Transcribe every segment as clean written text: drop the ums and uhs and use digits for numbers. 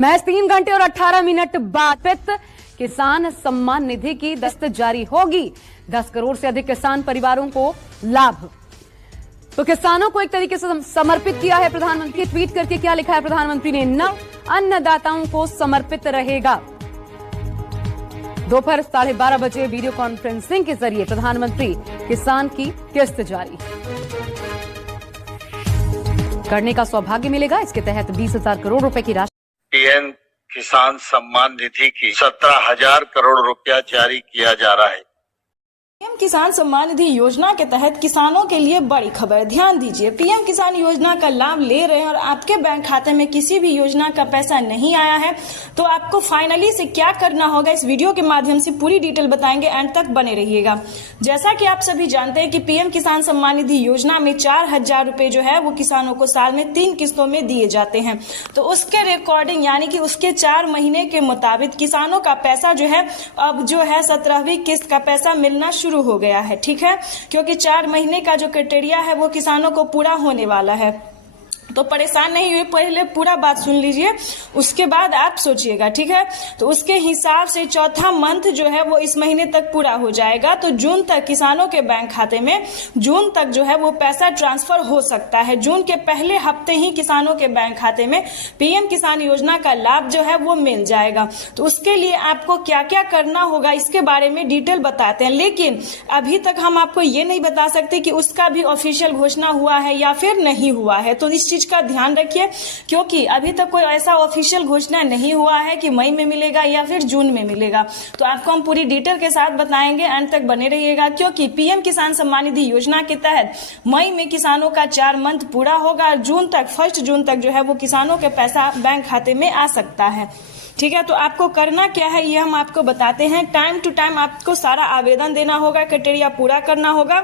महज 3 घंटे और 18 मिनट बाद किसान सम्मान निधि की दस्त जारी होगी। 10 करोड़ से अधिक किसान परिवारों को लाभ। तो किसानों को एक तरीके से समर्पित किया है प्रधानमंत्री। ट्वीट करके क्या लिखा है प्रधानमंत्री ने? नव अन्नदाताओं को समर्पित रहेगा। दोपहर 12:30 बजे वीडियो कॉन्फ्रेंसिंग के जरिए प्रधानमंत्री किसान की किस्त जारी करने का सौभाग्य मिलेगा। इसके तहत 20,000 करोड़ रुपए की राशि पीएम किसान सम्मान निधि की 17,000 करोड़ रुपया जारी किया जा रहा है। पीएम किसान सम्मान निधि योजना के तहत किसानों के लिए बड़ी खबर। ध्यान दीजिए, पीएम किसान योजना का लाभ ले रहे हैं और आपके बैंक खाते में किसी भी योजना का पैसा नहीं आया है तो आपको फाइनली से क्या करना होगा, इस वीडियो के माध्यम से पूरी डिटेल बताएंगे। एंड तक बने रहिएगा। जैसा कि आप सभी जानते हैं कि पीएम किसान सम्मान निधि योजना में 4,000 रुपए जो है वो किसानों को साल में 3 किस्तों में दिए जाते हैं। तो उसके रिकॉर्डिंग यानी कि उसके 4 महीने के मुताबिक किसानों का पैसा जो है अब जो है 17वीं किस्त का पैसा मिलना शुरू हो गया है। ठीक है, क्योंकि 4 महीने का जो क्राइटेरिया है वो किसानों को पूरा होने वाला है। तो परेशान नहीं हुए, पहले पूरा बात सुन लीजिए, उसके बाद आप सोचिएगा। ठीक है, तो उसके हिसाब से चौथा मंथ जो है वो इस महीने तक पूरा हो जाएगा। तो जून तक किसानों के बैंक खाते में जून तक जो है वो पैसा ट्रांसफर हो सकता है। जून के पहले हफ्ते ही किसानों के बैंक खाते में पीएम किसान योजना का लाभ जो है वो मिल जाएगा। तो उसके लिए आपको क्या क्या करना होगा इसके बारे में डिटेल बताते हैं, लेकिन अभी तक हम आपको ये नहीं बता सकते कि उसका भी ऑफिशियल घोषणा हुआ है या फिर नहीं हुआ है। तो इस का ध्यान रखिए, क्योंकि अभी तक कोई ऐसा ऑफिशियल घोषणा नहीं हुआ है कि मई में मिलेगा या फिर जून में मिलेगा। तो आपको हम पूरी डिटेल के साथ बताएंगे। अंत तक बने रहिएगा, क्योंकि पीएम किसान सम्मान निधि योजना के तहत मई में किसानों का 4 मंथ पूरा होगा और जून तक 1 जून तक जो है वो किसानों के पैसा बैंक खाते में आ सकता है। ठीक है, तो आपको करना क्या है ये हम आपको बताते हैं। टाइम टू टाइम आपको सारा आवेदन देना होगा, क्राइटेरिया पूरा करना होगा,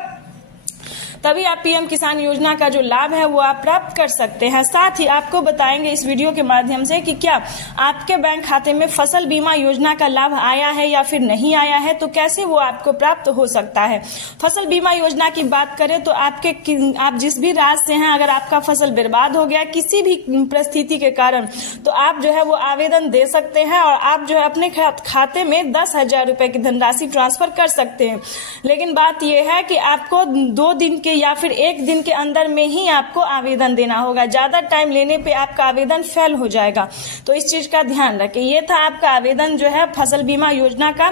तभी आप पीएम किसान योजना का जो लाभ है वो आप प्राप्त कर सकते हैं। साथ ही आपको बताएंगे इस वीडियो के माध्यम से कि क्या आपके बैंक खाते में फसल बीमा योजना का लाभ आया है या फिर नहीं आया है, तो कैसे वो आपको प्राप्त हो सकता है। फसल बीमा योजना की बात करें तो आप जिस भी राज्य से हैं, अगर आपका फसल बर्बाद हो गया किसी भी परिस्थिति के कारण, तो आप जो है वो आवेदन दे सकते हैं और आप जो है अपने खाते में 10,000 रुपए की धनराशि ट्रांसफर कर सकते हैं। लेकिन बात यह है कि आपको 2 दिन के या फिर 1 दिन के अंदर में ही आपको आवेदन देना होगा। ज्यादा टाइम लेने पे आपका आवेदन फेल हो जाएगा, तो इस चीज का ध्यान रखें। ये था आपका आवेदन जो है फसल बीमा योजना का।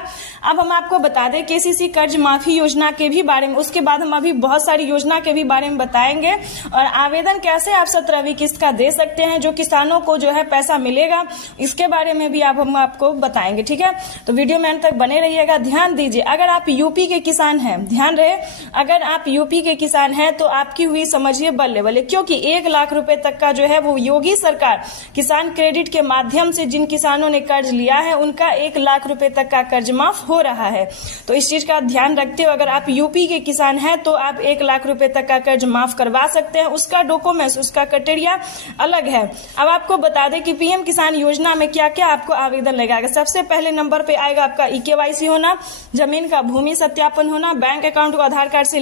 अब हम आपको बता दें केसीसी कर्ज माफी योजना के भी बारे में, उसके बाद हम अभी बहुत सारी योजना के भी बारे में बताएंगे और आवेदन कैसे आप 17वीं किस्त का दे सकते हैं, जो किसानों को जो है पैसा मिलेगा, इसके बारे में भी हम आपको बताएंगे। ठीक है, तो वीडियो में अंत तक बने रहिएगा। ध्यान दीजिए, अगर आप यूपी के किसान हैं, ध्यान रहे, अगर आप यूपी के किसान है तो आपकी हुई समझिए बल्ले बल्ले, क्योंकि 1 लाख रुपए तक का जो है वो योगी सरकार किसान क्रेडिट के माध्यम से जिन किसानों ने कर्ज लिया है उनका 1 लाख रुपए तक का कर्ज माफ हो रहा है। तो इस चीज का ध्यान रखते हो, अगर आप यूपी के किसान हैं तो आप 1 लाख रुपए तक का कर्ज माफ करवा सकते हैं। उसका डॉक्यूमेंट्स, उसका क्राइटेरिया अलग है। अब आपको बता दें कि पीएम किसान योजना में क्या क्या आपको आवेदन लगाएगा। सबसे पहले नंबर पे आएगा आपका EKYC होना, जमीन का भूमि सत्यापन होना, बैंक अकाउंट को आधार कार्ड से